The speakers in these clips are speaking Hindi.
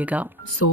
करिएगा।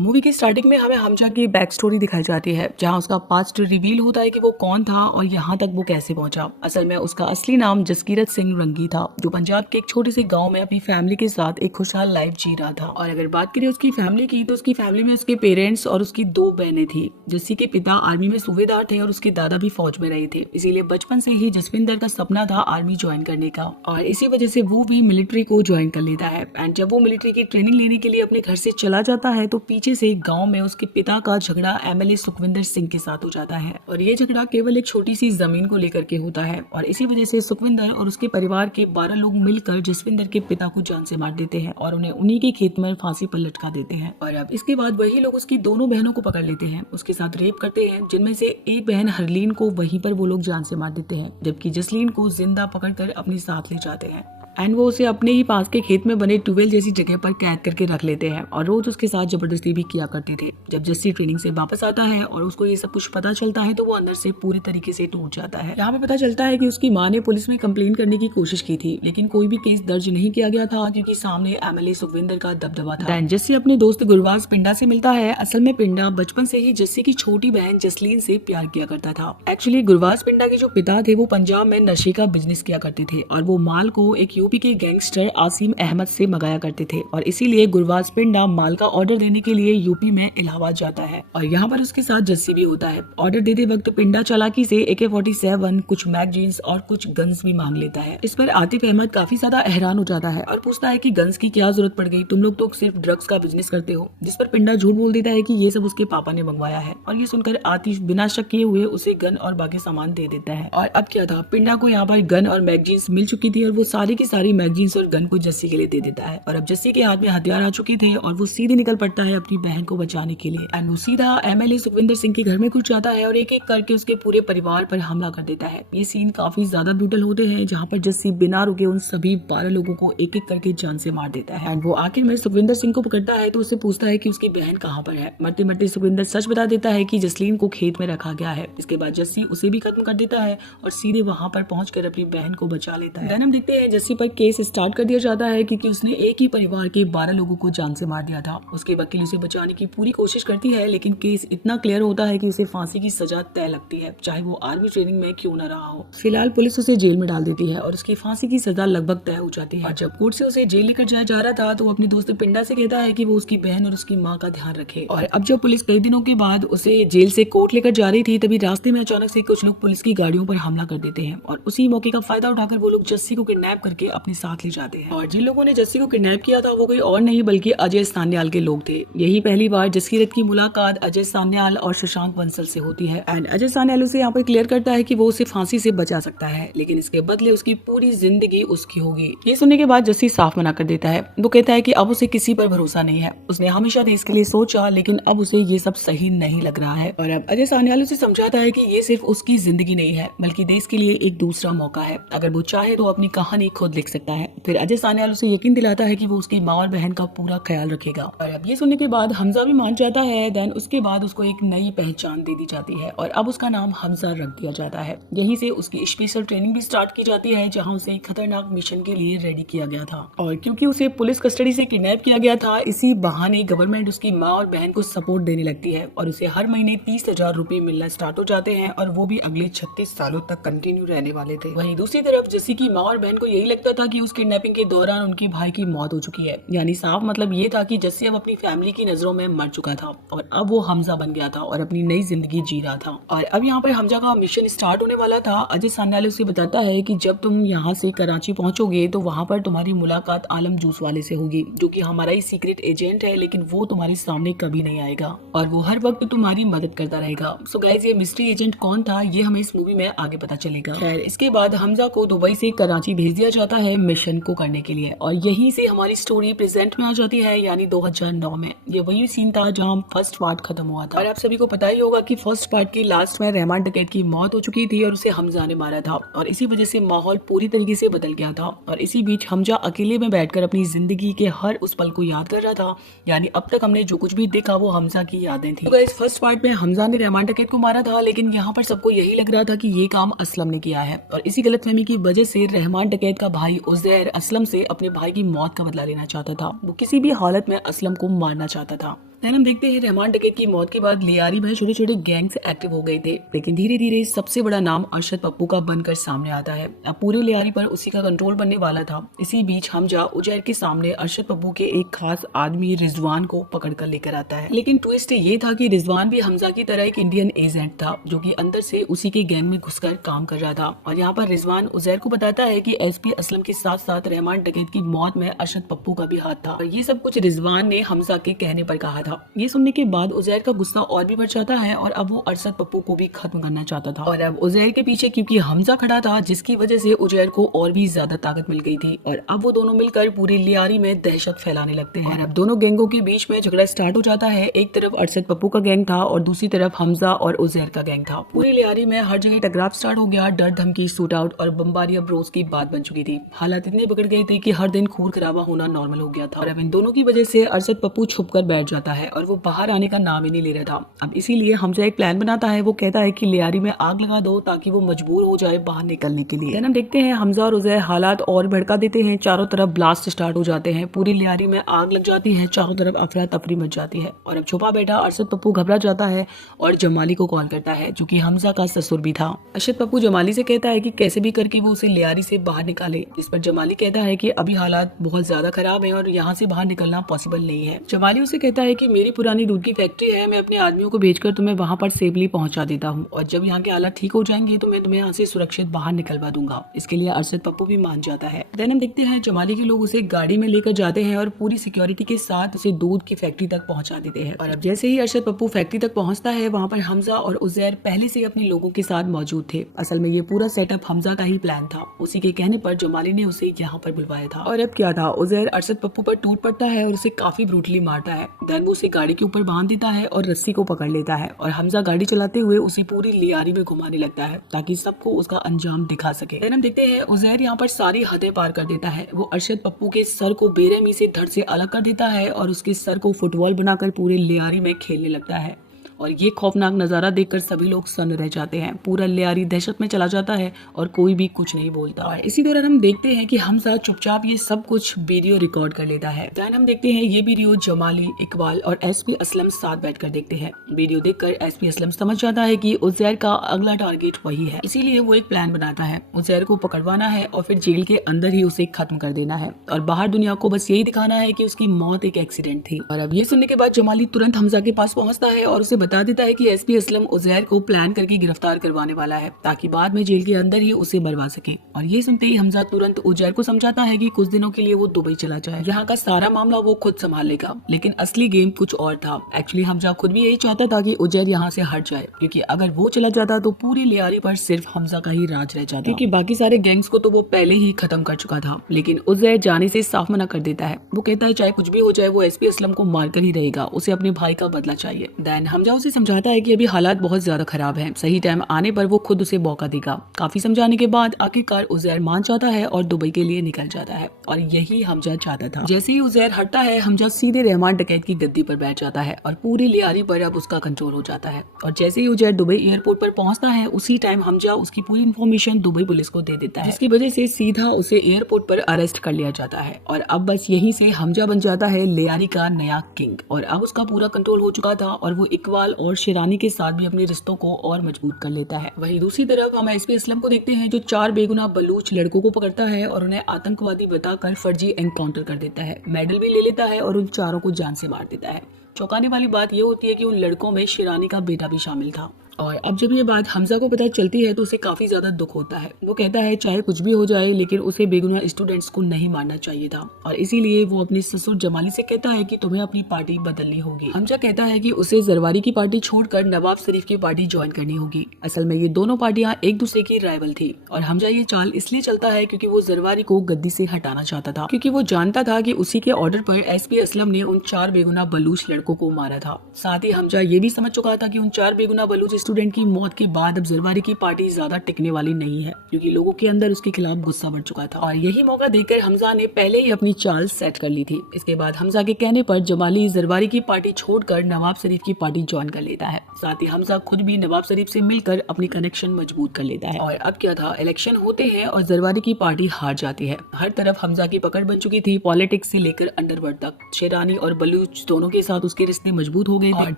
मूवी की स्टार्टिंग में हमें हमजा की बैक स्टोरी दिखाई जाती है, जहां उसका पास्ट रिवील होता है कि वो कौन था और यहाँ तक वो कैसे पहुंचा। असल में उसका असली नाम जसकीरत सिंह रंगी था, जो पंजाब के एक छोटे से गाँव में अपनी फैमिली के साथ एक खुशहाल लाइफ जी रहा था। और अगर बात करें उसकी फैमिली की, तो उसकी फैमिली में उसके पेरेंट्स और उसकी 2 बहनें थी। जस्सी के पिता आर्मी में सूबेदार थे और उसके दादा भी फौज में रहे थे, इसीलिए बचपन से ही जसविंदर का सपना था आर्मी ज्वाइन करने का, और इसी वजह से वो भी मिलिट्री को ज्वाइन कर लेता है। एंड जब वो मिलिट्री की ट्रेनिंग लेने के लिए अपने घर से चला जाता है, तो पीछे से गांव में उसके पिता का झगड़ा एमएलए सुखविंदर सिंह के साथ हो जाता है, और ये झगड़ा केवल एक छोटी सी जमीन को लेकर के होता है। और इसी वजह से सुखविंदर और उसके परिवार के 12 लोग मिलकर जसविंदर के पिता को जान से मार देते हैं और उन्हें उन्हीं के खेत में फांसी पर लटका देते हैं। और अब इसके बाद वही लोग उसकी दोनों बहनों को पकड़ लेते हैं, उसके साथ रेप करते हैं, जिनमें से एक बहन हरलीन को वहीं पर वो लोग जान से मार देते हैं, जबकि जसलीन को जिंदा पकड़कर अपने साथ ले जाते हैं। एंड वो उसे अपने ही पास के खेत में बने ट्यूबवेल जैसी जगह पर कैद करके रख लेते हैं और रोज उसके साथ जबरदस्ती भी किया करते थे। जब जस्सी ट्रेनिंग से वापस आता है और उसको ये सब कुछ पता चलता है, तो वो अंदर से पूरी तरीके से टूट जाता है। यहाँ पे पता चलता है कि उसकी माँ ने पुलिस में कंप्लेन करने की कोशिश की थी, लेकिन कोई भी केस दर्ज नहीं किया गया था, क्योंकि सामने एमएलए सुखविंदर का दबदबा था। जस्सी अपने दोस्त गुरबाज पिंडा से मिलता है। असल में पिंडा बचपन से ही जस्सी की छोटी बहन जसलीन से प्यार किया करता था। एक्चुअली गुरबाज पिंडा के जो पिता थे, वो पंजाब में नशे का बिजनेस किया करते थे, और वो माल को एक यूपी के गैंगस्टर आसिम अहमद से मंगाया करते थे, और इसीलिए गुरबाज पिंडा माल का ऑर्डर देने के लिए यूपी में इलाहाबाद जाता है, और यहाँ पर उसके साथ जस्सी भी होता है। ऑर्डर देते वक्त पिंडा चालाकी से AK-47, कुछ मैगजीन्स और कुछ गन्स भी मांग लेता है। इस पर आतिफ अहमद काफी ज्यादा हैरान हो जाता है और पूछता है कि गन्स की क्या जरूरत पड़ गई, तुम लोग तो सिर्फ ड्रग्स का बिजनेस करते हो। जिस पर पिंडा झूठ बोल देता है कि ये सब उसके पापा ने मंगवाया है, और ये सुनकर आतिफ बिना शक किए हुए उसे गन और बाकी सामान दे देता है। और अब क्या था, पिंडा को यहाँ पर गन और मैगजीन्स मिल चुकी थी, और वो सारी की सारी मैगजीन्स और गन को जस्सी के लिए दे देता है। और अब जस्सी के हाथ में हथियार आ चुके थे, और वो सीधे निकल पड़ता है अपनी बहन को बचाने के लिए। एंड वो सीधा एमएलए सुखविंदर सिंह के घर में घुस जाता है और एक एक करके उसके पूरे परिवार पर हमला कर देता है। ये सीन काफी ज्यादा ब्रूटल होते हैं, जहाँ पर जस्सी बिना रुके उन सभी 12 लोगों को एक एक करके जान से मार देता है। एंड वो आखिर में सुखविंदर सिंह को पकड़ता है, तो उससे पूछता है कि उसकी बहन कहाँ पर है। मरते मरते सुखविंदर सच बता देता है कि जसलीन को खेत में रखा गया है। इसके बाद जस्सी उसे भी खत्म कर देता है और सीधे वहाँ पर पहुंचकर अपनी बहन को बचा लेता है। देन हम देखते हैं जस्सी पर केस स्टार्ट कर दिया जाता है, क्योंकि उसने एक ही परिवार के 12 लोगों को जान से मार दिया था। उसके वकील उसे बचाने की पूरी कोशिश करती है, लेकिन केस इतना क्लियर होता है कि उसे फांसी की सजा तय लगती है, चाहे वो आर्मी ट्रेनिंग में क्यों न रहा हो। फिलहाल पुलिस उसे जेल में डाल देती है और उसकी फांसी की सजा लगभग तय हो जाती है। और जब कोर्ट से उसे जेल लेकर जाया जा रहा था, तो वो अपने दोस्त पिंडा से कहता है कि वो उसकी बहन और उसकी माँ का ध्यान रखे। और अब जब पुलिस कई दिनों के बाद उसे जेल से कोर्ट लेकर जा रही थी, तभी रास्ते में अचानक से कुछ लोग पुलिस की गाड़ियों पर हमला कर देते हैं, और उसी मौके का फायदा उठाकर वो लोग जस्सी को किडनैप करके अपने साथ ले जाते हैं। और जिन लोगों ने जस्सी को किडनैप किया था, वो कोई और नहीं बल्कि अजय सान्याल के लोग थे। यही पहली बार जसकीरत की मुलाकात अजय सान्याल और शशांक बंसल से होती है। एंड अजय सान्याल उसे यहाँ पर क्लियर करता है कि वो उसे फांसी से बचा सकता है, लेकिन इसके बदले उसकी पूरी जिंदगी उसकी होगी। ये सुनने के बाद जस्सी साफ मना कर देता है। वो कहता है कि अब उसे किसी पर भरोसा नहीं है। उसने हमेशा देश के लिए सोचा, लेकिन अब उसे ये सब सही नहीं लग रहा है। और अब अजय सान्याल उसे समझाता है कि ये सिर्फ उसकी जिंदगी नहीं है, बल्कि देश के लिए एक दूसरा मौका है। अगर वो चाहे तो अपनी कहानी खुद लिख सकता है। फिर अजय सान्याल उसे यकीन दिलाता है कि वो उसकी माँ और बहन का पूरा ख्याल रखेगा। और अब ये सुनने के बाद हमजा भी मान जाता है। देन उसके बाद उसको एक नई पहचान दे दी जाती है, और अब उसका नाम हमजा रख दिया जाता है। यहीं से उसकी स्पेशल ट्रेनिंग भी स्टार्ट की जाती है, जहाँ उसे एक खतरनाक मिशन के लिए रेडी किया गया था। और क्योंकि उसे पुलिस कस्टडी से किडनैप किया गया था, इसी बहाने गवर्नमेंट उसकी माँ और बहन को सपोर्ट देने लगती है, और उसे हर महीने 30,000 रुपए मिलना स्टार्ट हो जाते हैं, और वो भी अगले 36 सालों तक कंटिन्यू रहने वाले थे। वहीं दूसरी तरफ जस्सी की माँ और बहन को यही लगता था कि उस किडनैपिंग के दौरान उनके भाई की मौत हो चुकी है। यानी साफ मतलब ये था कि जस्सी अब अपनी फैमिली की नजरों में मर चुका था, और अब वो हमजा बन गया था और अपनी नई जिंदगी जी रहा था। और अब यहाँ पर हमजा का मिशन स्टार्ट होने वाला था। अजय सान्याल उसे बताता है कि जब तुम यहाँ से कराची पहुंचोगे, तो वहाँ पर तुम्हारी मुलाकात आलम जूस वाले से होगी, जो कि हमारा ही सीक्रेट एजेंट है, लेकिन वो तुम्हारे सामने कभी नहीं आएगा, और वो हर वक्त तुम्हारी मदद करता रहेगा। सो गाइस, ये मिस्ट्री एजेंट कौन था, ये हमें इस मूवी में आगे पता चलेगा। खैर, इसके बाद हमजा को दुबई से कराची भेज दिया जाता है मिशन को करने के लिए, और यहीं से हमारी स्टोरी प्रेजेंट में आ जाती है, यानी 2009 में। ये वही सीन था जहाँ फर्स्ट पार्ट खत्म हुआ था। और आप सभी को पता ही होगा कि फर्स्ट पार्ट की लास्ट में रहमान डकैत की मौत हो चुकी थी, और उसे हमजा ने मारा था, और इसी वजह से माहौल पूरी तरीके से बदल गया था। और इसी बीच हमजा अकेले में बैठकर अपनी जिंदगी के हर उस पल को याद कर रहा था। यानी अब तक हमने जो कुछ भी देखा वो हमजा की यादें थी। तो गाइस, फर्स्ट पार्ट में हमजा ने रहमान डकैत को मारा था, लेकिन यहाँ पर सबको यही लग रहा था कि ये काम असलम ने किया है, और इसी गलतफहमी की वजह से रहमान डकैत का भाई भाई उजैर असलम से अपने भाई की मौत का बदला लेना चाहता था। वो किसी भी हालत में असलम को मारना चाहता था। देन हम देखते हैं रहमान डकैत की मौत के बाद लियारी में छोटे छोटे गैंग्स एक्टिव हो गए थे, लेकिन धीरे धीरे सबसे बड़ा नाम अरशद पप्पू का बनकर सामने आता है। अब पूरे लियारी पर उसी का कंट्रोल बनने वाला था। इसी बीच हमजा उजैर के सामने अरशद पप्पू के एक खास आदमी रिजवान को पकड़ कर लेकर आता है। लेकिन ट्विस्ट ये था कि रिजवान भी हमजा की तरह एक इंडियन एजेंट था, जो कि अंदर से उसी के गैंग में घुसकर काम कर रहा था। और यहाँ पर रिजवान उजैर को बताता है कि एसपी असलम के साथ साथ रहमान डकैत की मौत में अरशद पप्पू का भी हाथ था। और ये सब कुछ रिजवान ने हमजा के कहने पर कहा था। ये सुनने के बाद उजैर का गुस्सा और भी बढ़ जाता है और अब वो अरशद पप्पू को भी खत्म करना चाहता था। और अब उजैर के पीछे क्योंकि हमजा खड़ा था, जिसकी वजह से उजैर को और भी ज्यादा ताकत मिल गई थी। और अब वो दोनों मिलकर पूरी लियारी में दहशत फैलाने लगते हैं। और अब दोनों गैंगों के बीच में झगड़ा स्टार्ट हो जाता है। एक तरफ अरशद पप्पू का गैंग था और दूसरी तरफ हमजा और उजैर का गैंग था। पूरी लियारी में हर जगह टकराव स्टार्ट हो गया। डर धमकी, शूट आउट और बमबारी अब रोज की बात बन चुकी थी। हालात इतने बिगड़ गए थे कि हर दिन खून खराबा होना नॉर्मल हो गया था। और अब इन दोनों की वजह से अरशद पप्पू छुप कर बैठ जाता है और वो बाहर आने का नाम ही नहीं ले रहा था। अब इसीलिए हमजा एक प्लान बनाता है। वो कहता है कि लियारी में आग लगा दो ताकि वो मजबूर हो जाए बाहर निकलने के लिए। हम देखते हैं हमजा और उजैर हालात और भड़का देते हैं। चारों तरफ ब्लास्ट स्टार्ट हो जाते हैं। पूरी लियारी में आग लग जाती है। चारों तरफ अफरा तफरी मच जाती है। और अब छुपा बैठा अरशद पप्पू घबरा जाता है और जमाली को कॉल करता है, जो कि हमजा का ससुर भी था। अरशद पप्पू जमाली से कहता है कि कैसे भी करके वो उसे लियारी से बाहर निकाले। इस पर जमाली कहता है कि अभी हालात बहुत ज्यादा खराब है और यहाँ से बाहर निकलना पॉसिबल नहीं है। जमाली उसे कहता है कि मेरी पुरानी दूध की फैक्ट्री है, मैं अपने आदमियों को भेजकर तुम्हें वहाँ पर सेफली पहुँचा देता हूँ और जब यहाँ के हालात ठीक हो जाएंगे तो मैं तुम्हें यहाँ से सुरक्षित बाहर निकलवा दूंगा। इसके लिए अरशद पप्पू भी मान जाता है। देन हम देखते हैं जमाली के लोग उसे गाड़ी में लेकर जाते हैं और पूरी सिक्योरिटी के साथ उसे दूध की फैक्ट्री तक पहुँचा देते हैं। और अब जैसे ही अरशद पप्पू फैक्ट्री तक पहुँचता है, वहाँ पर हमजा और उजैर पहले से अपने लोगों के साथ मौजूद थे। असल में ये पूरा सेटअप हमजा का ही प्लान था। उसी के कहने पर जमाली ने उसे यहाँ पर बुलवाया था। और अब क्या था, उजैर अरशद पप्पू पर टूट पड़ता है और उसे काफी ब्रूटली मारता है। देन वो उसे गाड़ी के ऊपर बांध देता है और रस्सी को पकड़ लेता है और हमजा गाड़ी चलाते हुए उसी पूरी लियारी में घुमाने लगता है ताकि सबको उसका अंजाम दिखा सके। देन हम देखते हैं उजैर यहाँ पर सारी हदें पार कर देता है। वो अरशद पप्पू के सर को बेरहमी से धड़ से अलग कर देता है और उसके सर को फुटबॉल बनाकर पूरे लियारी में खेलने लगता है। और ये खौफनाक नज़ारा देखकर सभी लोग सन्न रह जाते हैं। पूरा लियारी दहशत में चला जाता है और कोई भी कुछ नहीं बोलता। और इसी दौरान हम देखते हैं कि हमजा चुपचाप ये सब कुछ वीडियो रिकॉर्ड कर लेता है। देन हम देखते हैं ये वीडियो जमाली, इकबाल और एसपी असलम साथ बैठकर देखते हैं। वीडियो देखकर एसपी असलम समझ जाता है कि उजैर का अगला टारगेट वही है। इसीलिए वो एक प्लान बनाता है। उजैर को पकड़वाना है और फिर जेल के अंदर ही उसे खत्म कर देना है और बाहर दुनिया को बस यही दिखाना है कि उसकी मौत एक एक्सीडेंट थी। और अब ये सुनने के बाद जमाली तुरंत हमजा के पास पहुंचता है और उसे बता देता है कि एसपी असलम उजैर को प्लान करके गिरफ्तार करवाने वाला है ताकि बाद में जेल के अंदर ही उसे मरवा सके। और ये सुनते ही हमजा तुरंत उजैर को समझाता है कि कुछ दिनों के लिए वो दुबई चला जाए। यहाँ का सारा मामला वो खुद संभाल लेगा। लेकिन असली गेम कुछ और था। एक्चुअली हमजा खुद भी यही चाहता था कि उजैर यहाँ से हट जाए, क्योंकि अगर वो चला जाता तो पूरी लियारी पर सिर्फ हमजा का ही राज रह जाता, क्योंकि बाकी सारे गैंग्स को तो वो पहले ही खत्म कर चुका था। लेकिन उजैर जाने से साफ मना कर देता है। वो कहता है चाहे कुछ भी हो जाए वो एसपी असलम को मारकर ही रहेगा, उसे अपने भाई का बदला चाहिए। देन हमजा उसे समझाता है कि अभी हालात बहुत ज्यादा खराब हैं, सही टाइम आने पर वो खुद उसे मौका देगा। काफी समझाने के बाद आखिरकार उजैर मान जाता है और दुबई के लिए निकल जाता है। और यही हमजा चाहता था। जैसे ही उजैर हटता है, हमजा सीधे रहमान डकैत की गद्दी पर बैठ जाता है और पूरी लियारी पर अब उसका कंट्रोल हो जाता है। और जैसे ही उजैर दुबई एयरपोर्ट पर पहुंचता है, उसी टाइम हमजा उसकी पूरी इन्फॉर्मेशन दुबई पुलिस को दे देता है, जिसकी वजह से सीधा उसे एयरपोर्ट पर अरेस्ट कर लिया जाता है। और अब बस यहीं से हमजा बन जाता है लियारी का नया किंग। और अब उसका पूरा कंट्रोल हो चुका था और वो इकबाल और शिरानी के साथ भी अपने रिश्तों को और मजबूत कर लेता है। वहीं दूसरी तरफ हम एसपी असलम को देखते हैं, जो 4 बेगुनाह बलूच लड़कों को पकड़ता है और उन्हें आतंकवादी बताकर फर्जी एनकाउंटर कर देता है। मेडल भी ले लेता है और उन चारों को जान से मार देता है। चौंकाने वाली बात यह होती है कि उन लड़कों में शिरानी का बेटा भी शामिल था। और अब जब ये बात हमजा को पता चलती है तो उसे काफी ज्यादा दुख होता है। वो कहता है चाहे कुछ भी हो जाए लेकिन उसे बेगुनाह स्टूडेंट्स को नहीं मारना चाहिए था। और इसीलिए वो अपने ससुर जमाली से कहता है कि तुम्हें अपनी पार्टी बदलनी होगी। हमजा कहता है कि उसे जरवारी की पार्टी छोड़कर नवाब शरीफ की पार्टी ज्वाइन करनी होगी। असल में ये दोनों पार्टियां एक दूसरे की राइवल थी और हमजा ये चाल इसलिए चलता है क्योंकि वो जरवारी को गद्दी से हटाना चाहता था, क्योंकि वो जानता था कि उसी के ऑर्डर पर एसपी असलम ने उन 4 बेगुनाह बलूच लड़कों को मारा था। साथ ही हमजा ये भी समझ चुका था कि उन 4 बेगुनाह बलूच स्टूडेंट की मौत के बाद अब जरवारी की पार्टी ज्यादा टिकने वाली नहीं है, क्योंकि लोगों के अंदर उसके खिलाफ गुस्सा बढ़ चुका था और यही मौका देखकर हमजा ने पहले ही अपनी चाल सेट कर ली थी। इसके बाद हमजा के कहने पर जमाली जरवारी की पार्टी छोड़कर नवाब शरीफ की पार्टी ज्वाइन कर लेता है। साथ ही हमजा खुद भी नवाब शरीफ से मिलकर अपनी कनेक्शन मजबूत कर लेता है। और अब क्या था, इलेक्शन होते हैं और जरवारी की पार्टी हार जाती है। हर तरफ हमजा की पकड़ बन चुकी थी, पॉलिटिक्स से लेकर अंडरवर्ल्ड तक। शेरानी और बलूच दोनों के साथ उसके रिश्ते मजबूत हो गए और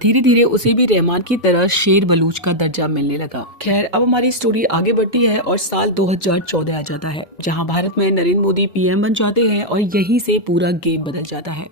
धीरे धीरे उसे भी रहमान की तरह शेर बलूच का दर्जा मिलने लगा। खैर, अब हमारी स्टोरी आगे बढ़ती है और साल 2014 आ जाता है, जहां भारत में नरेंद्र मोदी पीएम बन जाते हैं और यहीं से पूरा गेम बदल जाता है।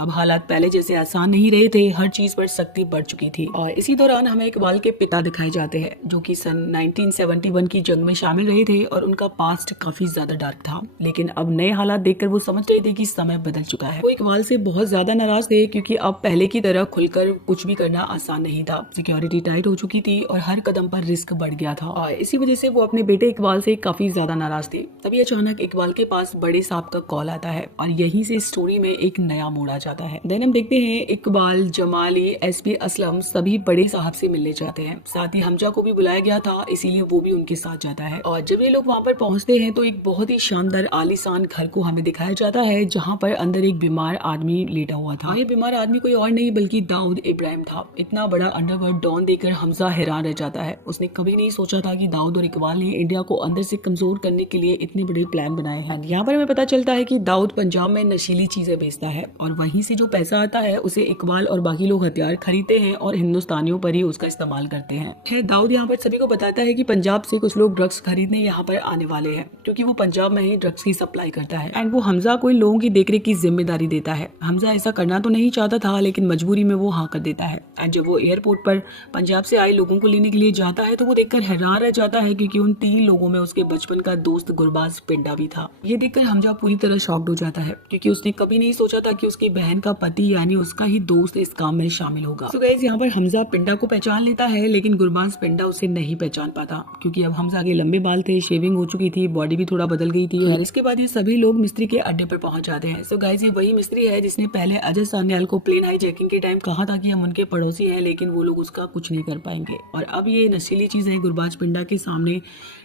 अब हालात पहले जैसे आसान नहीं रहे थे, हर चीज पर सख्ती बढ़ चुकी थी। और इसी दौरान हमें इकबाल के पिता दिखाए जाते हैं, जो कि सन 1971 की जंग में शामिल रहे थे और उनका पास्ट काफी ज्यादा डार्क था। लेकिन अब नए हालात देखकर वो समझ रहे थे कि समय बदल चुका है। वो इकबाल से बहुत ज्यादा नाराज थे, क्योंकि अब पहले की तरह खुलकर कुछ भी करना आसान नहीं था। सिक्योरिटी टाइट हो चुकी थी और हर कदम पर रिस्क बढ़ गया था और इसी वजह से वो अपने बेटे इकबाल से काफी ज्यादा नाराज थे। तभी अचानक इकबाल के पास बड़े साहब का कॉल आता है और यहीं से स्टोरी में एक नया मोड़ आ जाता है। देन हम देखते हैं इकबाल, जमाली, एसपी असलम सभी बड़े साहब से मिलने जाते हैं। साथ ही हमजा को भी बुलाया गया था, इसीलिए वो भी उनके साथ जाता है। और जब ये लोग वहाँ पर पहुँचते हैं तो एक बहुत ही शानदार आलीशान घर को हमें दिखाया जाता है, जहाँ पर अंदर एक बीमार आदमी लेटा हुआ था। ये बीमार आदमी कोई और नहीं बल्कि दाऊद इब्राहिम था। इतना बड़ा अंडरवर्ल्ड डॉन देखकर हमजा हैरान रह जाता है। उसने कभी नहीं सोचा था कि दाऊद और इकबाल ने इंडिया को अंदर से कमजोर करने के लिए इतने बड़े प्लान बनाए हैं। यहाँ पर हमें पता चलता है कि दाऊद पंजाब में नशीली चीजें बेचता है और वहीं से जो पैसा आता है उसे इकबाल और बाकी लोग हथियार खरीदते हैं और हिंदुस्तानियों पर ही उसका इस्तेमाल करते हैं। खैर, दाऊद यहाँ पर सभी को बताता है कि पंजाब से कुछ लोग ड्रग्स खरीदने यहाँ पर आने वाले हैं, क्योंकि वो पंजाब में ही ड्रग्स की सप्लाई करता है एंड वो हमजा को इन लोगों की देखरेख की जिम्मेदारी देता है। हमजा ऐसा करना तो नहीं चाहता था, लेकिन मजबूरी में वो हाँ कर देता है। एंड जब वो एयरपोर्ट पर पंजाब से आए लोगों को लेने के लिए जाता है तो वो देखकर हैरान रह जाता है, क्योंकि उन 3 लोगों में उसके बचपन का दोस्त गुरबाज पिंडा भी था। ये देखकर हमजा पूरी तरह शॉक्ड हो जाता है, क्योंकि उसने कभी नहीं सोचा था कि उसकी बहन का पति यानी उसका ही दोस्त इस काम में शामिल होगा। तो गाइस, यहाँ पर हमजा पिंडा को पहचान लेता है, लेकिन गुरबाज पिंडा उसे नहीं पहचान पाता, क्योंकि अब हमजा के लंबे बाल थे, शेविंग हो चुकी थी, बॉडी भी थोड़ा बदल गई थी। और इसके बाद ये सभी लोग मिस्त्री के अड्डे पर पहुंच जाते हैं। सो गाइस, ये वही मिस्त्री है जिसने पहले अजय सान्याल को प्लेन हाईजैकिंग के टाइम कहा था कि हम उनके पड़ोसी हैं, लेकिन वो लोग उसका कुछ नहीं कर पाएंगे। और अब ये नशीली चीजें गुरबाज पिंडा के सामने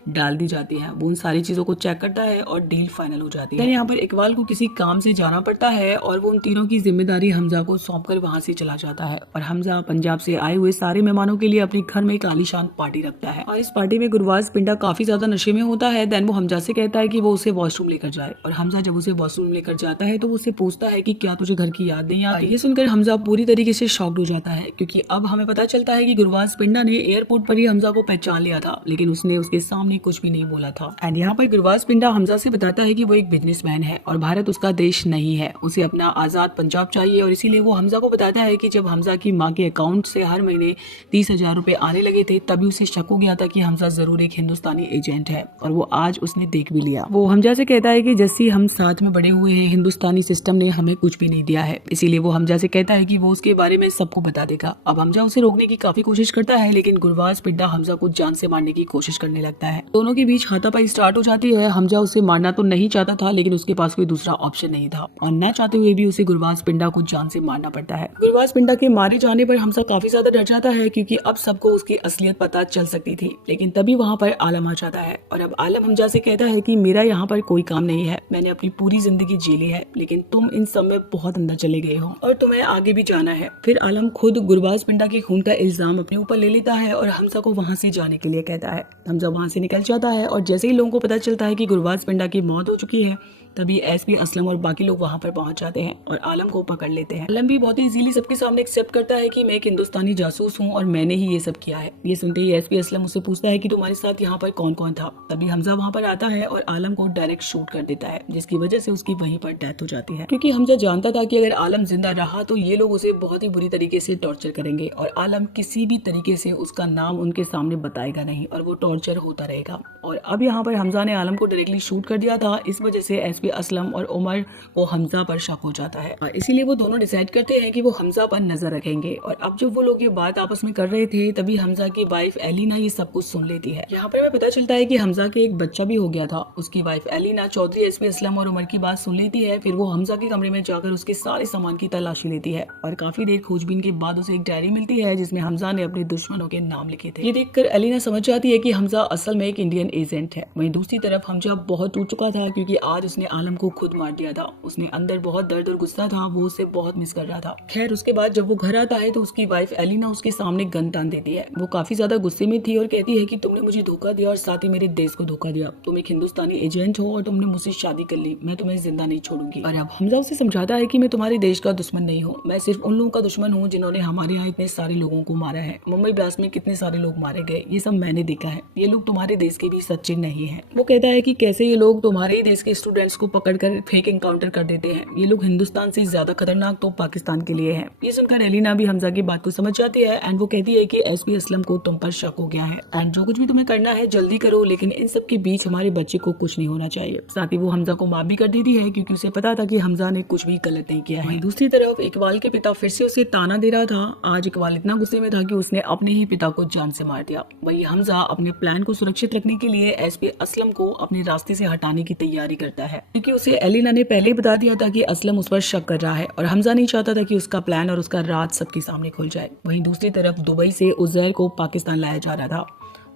डाल दी जाती है। वो उन सारी चीजों को चेक करता है और डील फाइनल हो जाती है। यहाँ पर इकबाल को किसी काम से जाना पड़ता है और वो उन तीनों की जिम्मेदारी हमजा को सौंपकर वहां से चला जाता है। और हमजा पंजाब से आए हुए सारे मेहमानों के लिए अपने घर में एक आलीशान पार्टी रखता है और इस पार्टी में गुरबाज पिंडा काफी ज्यादा नशे में होता है। देन वो हमजा से कहता है कि वो उसे वॉशरूम लेकर जाए और हमजा जब उसे वॉशरूम लेकर जाता है तो वो उससे पूछता है कि क्या तुझे घर की याद नहीं आती। ये सुनकर हमजा पूरी तरीके से शॉक्ड हो जाता है, क्योंकि अब हमें पता चलता है कि गुरबाज पिंडा ने एयरपोर्ट पर ही हमजा को पहचान लिया था, लेकिन उसने उसके सामने कुछ भी नहीं बोला था। एंड यहाँ पर गुरबाज पिंडा हमजा से बताता है कि वो एक बिजनेसमैन है और भारत उसका देश नहीं है, उसे अपना आजाद पंजाब चाहिए। और इसीलिए वो हमजा को बताता है कि जब हमजा की माँ के अकाउंट से हर महीने 30,000 रुपए आने लगे थे, तभी उसे शक हो गया था कि हमजा जरूर एक हिंदुस्तानी एजेंट है, और वो आज उसने देख भी लिया। वो हमजा से कहता है कि जैसे हम साथ में बड़े हुए हैं, हिंदुस्तानी सिस्टम ने हमें कुछ भी नहीं दिया है। इसीलिए वो हमजा से कहता है कि वो उसके बारे में सबको बता देगा। अब हमजा उसे रोकने की काफी कोशिश करता है, लेकिन गुरबाज पिंडा हमजा को जान से मारने की कोशिश करने लगता है। दोनों के बीच हाथापाई स्टार्ट हो जाती है। हमजा उसे मारना तो नहीं चाहता था, लेकिन उसके पास कोई दूसरा ऑप्शन नहीं था और न चाहते हुए भी उसे गुरबाज पिंडा को जान से मारना पड़ता है। गुरबाज पिंडा के मारे जाने पर हमजा काफी ज्यादा डर जाता है, क्योंकि अब सबको उसकी असलियत पता चल सकती थी। लेकिन तभी वहाँ पर आलम आ जाता है और अब आलम हमजा से कहता है कि मेरा यहाँ पर कोई काम नहीं है, मैंने अपनी पूरी जिंदगी जी ली है, लेकिन तुम इन सब में बहुत अंदर चले गए हो और तुम्हें आगे भी जाना है। फिर आलम खुद गुरबाज पिंडा के खून का इल्जाम अपने ऊपर ले लेता है और हमजा को वहाँ से जाने के लिए कहता है। हमजा वहाँ से निकल जाता है और जैसे ही लोगों को पता चलता है कि गुरबाज पिंडा की मौत हो चुकी है, तभी एसपी असलम और बाकी लोग वहां पर पहुंच जाते हैं और आलम को पकड़ लेते हैं। आलम भी बहुत ही इजीली सबके सामने एक्सेप्ट करता है कि मैं एक हिंदुस्तानी जासूस हूं और मैंने ही ये सब किया है। ये सुनते ही एसपी असलम उससे पूछता है कि तुम्हारे साथ यहाँ पर कौन कौन था। तभी हमजा वहां पर आता है और आलम को डायरेक्ट शूट कर देता है, जिसकी वजह से उसकी वहीं पर डेथ हो जाती है, क्योंकि हमजा जानता था कि अगर आलम जिंदा रहा तो ये लोग उसे बहुत ही बुरी तरीके से टॉर्चर करेंगे और आलम किसी भी तरीके से उसका नाम उनके सामने बताएगा नहीं और वो टॉर्चर होता रहेगा। और अब यहाँ पर हमजा ने आलम को डायरेक्टली शूट कर दिया था, इस वजह से एसपी असलम और उमर को हमजा पर शक हो जाता है। इसीलिए वो दोनों डिसाइड करते हैं कि वो हमजा पर नजर रखेंगे। और अब जब वो लोग ये बात आपस में कर रहे थे तभी हमजा की वाइफ एलिना ये सब कुछ सुन लेती है। यहाँ पर हमें पता चलता है कि हमजा के एक बच्चा भी हो गया था। उसकी वाइफ एलिना चौधरी एसपी असलम और उमर की बात सुन लेती है। फिर वो हमजा के कमरे में जाकर उसके सारे सामान की तलाशी लेती है और काफी देर खोजबीन के बाद उसे एक डायरी मिलती है जिसमें हमजा ने अपने दुश्मनों के नाम लिखे थे। ये देखकर एलिना समझ जाती है कि हमजा असल में एक इंडियन एजेंट है। वहीं दूसरी तरफ हमजा बहुत टूट चुका था क्योंकि आज उसने आलम को खुद मार दिया था। उसने अंदर बहुत दर्द और गुस्सा था, वो उसे बहुत मिस कर रहा था। खैर उसके बाद जब वो घर आता है तो उसकी वाइफ एलिना उसके सामने गन तान देती है। वो काफी ज्यादा गुस्से में थी और कहती है कि तुमने मुझे धोखा दिया और साथ ही मेरे देश को धोखा दिया। तुम एक हिंदुस्तानी एजेंट हो और तुमने मुझसे शादी कर ली, मैं तुम्हें जिंदा नहीं छोड़ूंगी। और अब हमजा उसे समझाता है कि मैं तुम्हारे देश का दुश्मन नहीं हूँ, मैं सिर्फ उन लोगों का दुश्मन हूँ जिन्होंने हमारे यहाँ इतने सारे लोगों को मारा है। मुंबई ब्लास्ट में कितने सारे लोग मारे गए, ये सब मैंने देखा है। ये लोग तुम्हारे देश के भी सच्चे नहीं है। वो कहता है कि कैसे ये लोग तुम्हारे ही देश के स्टूडेंट्स को पकड़कर फेक एनकाउंटर कर देते हैं। ये लोग हिंदुस्तान से ज्यादा खतरनाक तो पाकिस्तान के लिए है। ये सुनकर एलिना भी हमजा की बात को समझ जाती है एंड वो कहती है कि एसपी असलम को तुम पर शक हो गया है एंड जो कुछ भी तुम्हें करना है जल्दी करो, लेकिन इन सब के बीच हमारे बच्चे को कुछ नहीं होना चाहिए। साथ ही वो हमजा को माफ भी कर देती है क्योंकि उसे पता था कि हमजा ने कुछ भी गलत नहीं किया है। दूसरी तरफ इकबाल के पिता फिर से उसे ताना दे रहा था। आज इकबाल इतना गुस्से में था कि उसने अपने ही पिता को जान से मार दिया। वही हमजा अपने प्लान को सुरक्षित रखने के लिए एसपी असलम को अपने रास्ते से हटाने की तैयारी करता है क्योंकि उसे एलिना ने पहले ही बता दिया था कि असलम उस पर शक कर रहा है और हमजा नहीं चाहता था कि उसका प्लान और उसका राज सबके सामने खुल जाए। वहीं दूसरी तरफ दुबई से उजैर को पाकिस्तान लाया जा रहा था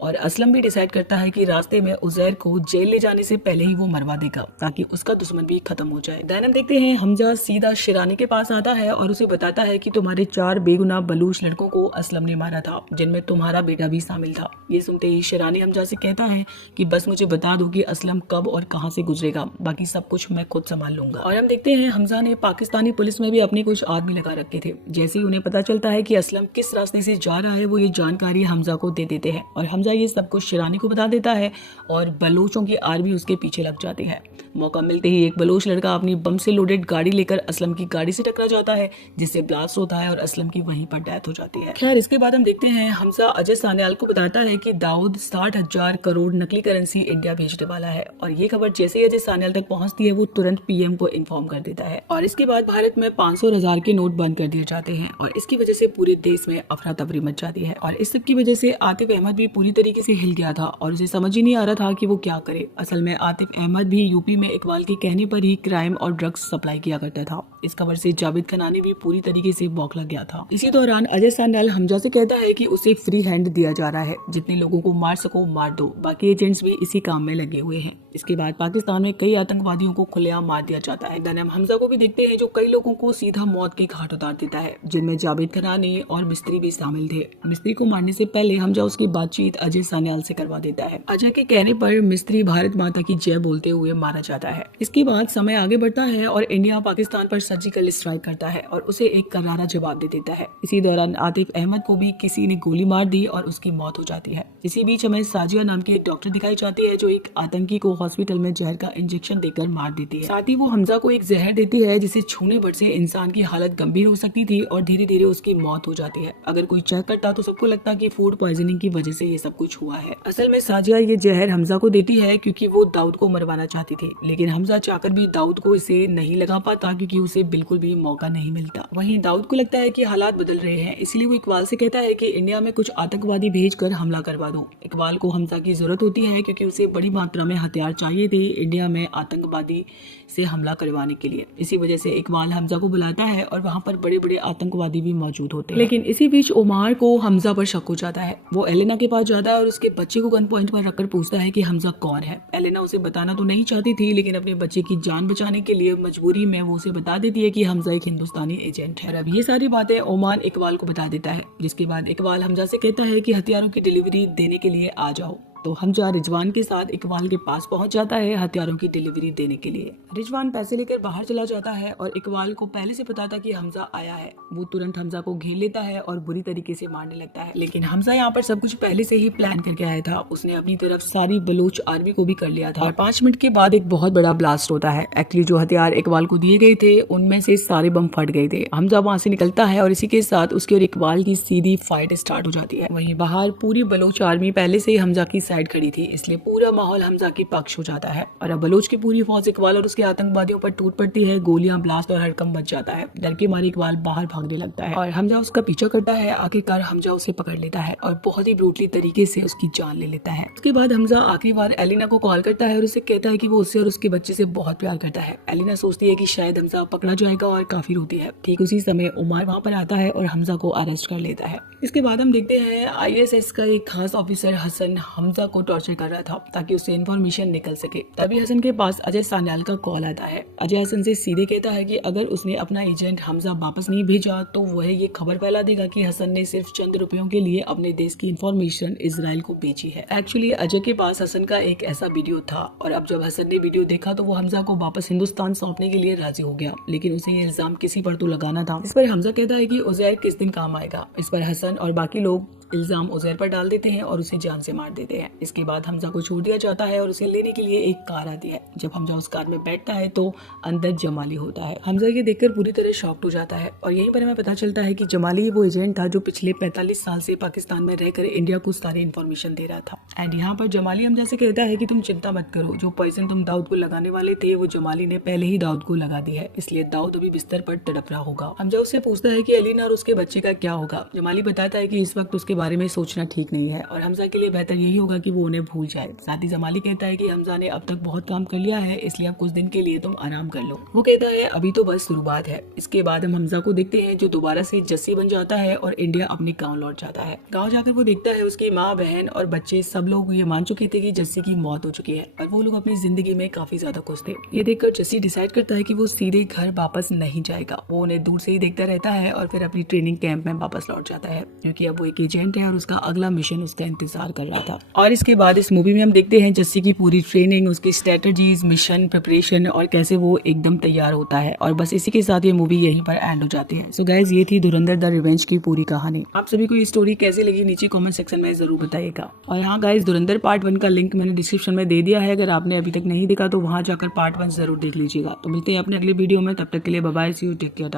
और असलम भी डिसाइड करता है कि रास्ते में उजैर को जेल ले जाने से पहले ही वो मरवा देगा ताकि उसका दुश्मन भी खत्म हो जाए। देन हम देखते हैं हमजा सीधा शिरानी के पास आता है और उसे बताता है कि तुम्हारे 4 बेगुनाह बलूच लड़कों को असलम ने मारा था जिनमें तुम्हारा बेटा भी शामिल था। ये सुनते ही शिरानी हमजा से कहता है कि बस मुझे बता दो कि असलम कब और कहाँ से गुजरेगा, बाकी सब कुछ मैं खुद संभाल लूंगा। और हम देखते हैं हमजा ने पाकिस्तानी पुलिस में भी अपने कुछ आदमी लगा रखे थे। जैसे ही उन्हें पता चलता है कि असलम किस रास्ते से जा रहा है वो ये जानकारी हमजा को दे देते हैं और हमजा ये सब कुछ शिरानी को बता देता है और बलूचों की आर्मी उसके पीछे लग जाती है। मौका मिलते ही एक बलूच लड़का अपनी बम से लोडेड गाड़ी लेकर असलम की गाड़ी से टकरा जाता है जिससे ब्लास्ट होता है और असलम की वहीं पर डेथ हो जाती है। खैर इसके बाद हम देखते हैं हमजा अजय सान्याल को बताता है कि दाऊद 60,000 करोड़ नकली करेंसी इंडिया भेजने वाला है और ये खबर जैसे ही अजय सान्याल तक पहुंचती है वो तुरंत पीएम को इन्फॉर्म कर देता है और इसके बाद भारत में 500 और 1000 के नोट बंद कर दिए जाते हैं और इसकी वजह से पूरे देश में अफरा तफरी मच जाती है। और इस सब की वजह से आतिफ अहमद भी पूरी तरीके से हिल गया था और उसे समझ ही नहीं आ रहा था कि वो क्या करे। असल में आतिफ अहमद भी यूपी में इकबाल के कहने पर ही क्राइम और ड्रग्स सप्लाई किया करता था। इस खबर से जावेद खनानी भी पूरी तरीके से बौखला गया था। इसी दौरान अजय सान्याल हमजा से कहता है कि उसे फ्री हैंड दिया जा रहा है, जितने लोगों को मार सको मार दो, बाकी एजेंट्स भी इसी काम में लगे हुए हैं। इसके बाद पाकिस्तान में कई आतंकवादियों को खुलेआम मार दिया जाता है। देन हम हमजा को भी देखते हैं जो कई लोगों को सीधा मौत के घाट उतार देता है, जिनमें जावेद खनानी और मिस्त्री भी शामिल थे। मिस्त्री को मारने से पहले हमजा उसकी बातचीत अजय सान्याल से करवा देता है। अजय के कहने पर मिस्त्री भारत माता की जय बोलते हुए मारा जाता है। इसके बाद समय आगे बढ़ता है और इंडिया पाकिस्तान पर सर्जिकल स्ट्राइक करता है और उसे एक करारा जवाब दे देता है। इसी दौरान आतिफ अहमद को भी किसी ने गोली मार दी और उसकी मौत हो जाती है। इसी बीच हमें साजिया नाम की एक डॉक्टर दिखाई जाती है जो एक आतंकी को हॉस्पिटल में जहर का इंजेक्शन देकर मार देती है। साथ ही वो हमजा को एक जहर देती है जिसे छूने पर से इंसान की हालत गंभीर हो सकती थी और धीरे धीरे उसकी मौत हो जाती है। अगर कोई चेक करता तो सबको लगता कि फूड पॉइजनिंग की वजह से ये सब कुछ हुआ है। असल में साजिया ये जहर हमजा को देती है क्योंकि वो दाऊद को मरवाना चाहती थी, लेकिन हमजा चाहकर भी दाऊद को इसे नहीं लगा पाता क्योंकि उसे बिल्कुल भी मौका नहीं मिलता। वहीं दाऊद को लगता है कि हालात बदल रहे हैं, इसलिए वो इकबाल से कहता है कि इंडिया में कुछ आतंकवादी भेजकर हमला करवा दो। इकबाल को हमजा की जरूरत होती है क्योंकि उसे बड़ी मात्रा में हथियार चाहिए थे इंडिया में आतंकवादी से हमला करवाने के लिए। इसी वजह से इकबाल हमजा को बुलाता है और वहाँ पर बड़े बड़े आतंकवादी भी मौजूद होते हैं। लेकिन इसी बीच उमार को हमजा पर शक हो जाता है। वो एलेना के पास जाता है और उसके बच्चे को गन पॉइंट पर रखकर पूछता है कि हमजा कौन है। एलेना उसे बताना तो नहीं चाहती थी, लेकिन अपने बच्चे की जान बचाने के लिए मजबूरी में वो उसे बता देती है कि हमजा एक हिंदुस्तानी एजेंट है। और अब ये सारी बातें ओमान इकबाल को बता देता है, जिसके बाद इकबाल हमजा से कहता है कि हथियारों की डिलीवरी देने के लिए आ जाओ। तो हमजा रिजवान के साथ इकबाल के पास पहुंच जाता है हथियारों की डिलीवरी देने के लिए। रिजवान पैसे लेकर बाहर चला जाता है और इकबाल को पहले से पता था कि हमजा आया है। वो तुरंत हमजा को घेर लेता है और बुरी तरीके से मारने लगता है, लेकिन हमजा यहाँ पर सब कुछ पहले से ही प्लान करके आया था। उसने अपनी तरफ सारी बलूच आर्मी को भी कर लिया था और 5 मिनट के बाद एक बहुत बड़ा ब्लास्ट होता है। एक्चुअली जो हथियार इकबाल को दिए गए थे उनमें से सारे बम फट गए थे। हमजा वहाँ से निकलता है और इसी के साथ उसकी और इकबाल की सीधी फाइट स्टार्ट हो जाती है। वहीं बाहर पूरी बलूच आर्मी पहले से ही हमजा की साइड खड़ी थी, इसलिए पूरा माहौल हमजा की पक्ष हो जाता है और अब बलोच की पूरी फौज इकबाल और उसके आतंकवादियों पर टूट पड़ती है। गोलियां, ब्लास्ट और हड़कंप मच जाता है। डर के मारे इकबाल बाहर भागने लगता है और हमजा उसका पीछा करता है। आखिरकार हमजा उसे पकड़ लेता है और बहुत ही ब्रूटली तरीके से उसकी जान ले लेता है। उसके बाद हमजा आखिरी बार एलिना को कॉल करता है और उसे कहता है कि वो उससे और उसके बच्चे से बहुत प्यार करता है। एलिना सोचती है कि शायद हमजा पकड़ा जाएगा और काफी रोती है। ठीक उसी समय उमर वहाँ पर आता है और हमजा को अरेस्ट कर लेता है। इसके बाद हम देखते हैं ISS का एक खास ऑफिसर हसन हमजा को टॉर्चर कर रहा था ताकि उससे इन्फॉर्मेशन निकल सके। तभी हसन के पास अजय सान्याल का कॉल आता है। अजय हसन से सीधे कहता है कि अगर उसने अपना एजेंट हमजा वापस नहीं भेजा तो वह ये खबर फैला देगा कि हसन ने सिर्फ चंद रुपयों के लिए अपने देश की इन्फॉर्मेशन इजराइल को बेची है। एक्चुअली अजय के पास हसन का एक ऐसा वीडियो था और अब जब हसन ने वीडियो देखा तो वो हमजा को वापस हिंदुस्तान सौंपने के लिए राजी हो गया, लेकिन उसे ये इल्जाम किसी पर तो लगाना था। इस पर हमजा कहता है कि उजैर किस दिन काम आएगा। इस पर हसन और बाकी लोग इल्जाम उजैर पर डाल देते हैं और उसे जान से मार देते हैं। इसके बाद हमजा को छोड़ दिया जाता है और उसे लेने के लिए एक कार आती है। जब हमजा उस कार में बैठता है तो अंदर जमाली होता है। हमजा ये देखकर पूरी तरह शॉक्ड हो जाता है और यहीं पर हमें पता चलता है कि जमाली वो एजेंट था जो पिछले 45 साल से पाकिस्तान में रहकर इंडिया को सारी इन्फॉर्मेशन दे रहा था। एंड यहाँ पर जमाली हमजा से कहता है कि तुम चिंता मत करो, जो पॉइजन तुम दाऊद को लगाने वाले थे वो जमाली ने पहले ही दाऊद को लगा दिया है, इसलिए दाऊद अभी बिस्तर पर तड़प रहा होगा। हमजा उससे पूछता है कि एलिना और उसके बच्चे का क्या होगा। जमाली बताता है कि इस वक्त उसके बारे में सोचना ठीक नहीं है और हमजा के लिए बेहतर यही होगा कि वो उन्हें भूल जाए। साथ ही जमाली कहता है कि हमजा ने अब तक बहुत काम कर लिया है, इसलिए अब कुछ दिन के लिए तुम आराम कर लो। वो कहता है अभी तो बस शुरुआत है। इसके बाद हम हमजा को देखते हैं जो दोबारा से जस्सी बन जाता है और इंडिया अपने गाँव लौट जाता है। गाँव जाकर वो देखता है उसकी माँ, बहन और बच्चे सब लोग ये मान चुके थे कि जस्सी की मौत हो चुकी है और वो लोग अपनी जिंदगी में काफी ज्यादा खुश थे। ये देखकर जस्सी डिसाइड करता है कि वो सीधे घर वापस नहीं जाएगा। वो उन्हें दूर से ही देखता रहता है और फिर अपनी ट्रेनिंग कैंप में वापस लौट जाता है, क्योंकि अब वो एक एजेंट है और उसका अगला मिशन उसका इंतजार कर रहा था। और इसके बाद इस मूवी में हम देखते हैं जस्सी की पूरी ट्रेनिंग, उसकी स्ट्रेटजीज, मिशन प्रिपरेशन और कैसे वो एकदम तैयार होता है। और बस इसी के साथ ये मूवी यहीं पर एंड हो जाती है। सो गाइस, ये थी धुरंधर द रिवेंज की पूरी कहानी। आप सभी को ये स्टोरी कैसी लगी नीचे कमेंट सेक्शन में जरूर बताइएगा। और हाँ गाइस, धुरंधर पार्ट 1 का लिंक मैंने डिस्क्रिप्शन में दे दिया है। अगर आपने अभी तक नहीं देखा तो वहां जाकर पार्ट 1 जरूर देख लीजिएगा। तो मिलते हैं अपने अगले वीडियो में, तब तक के लिए bye bye, see you, take care.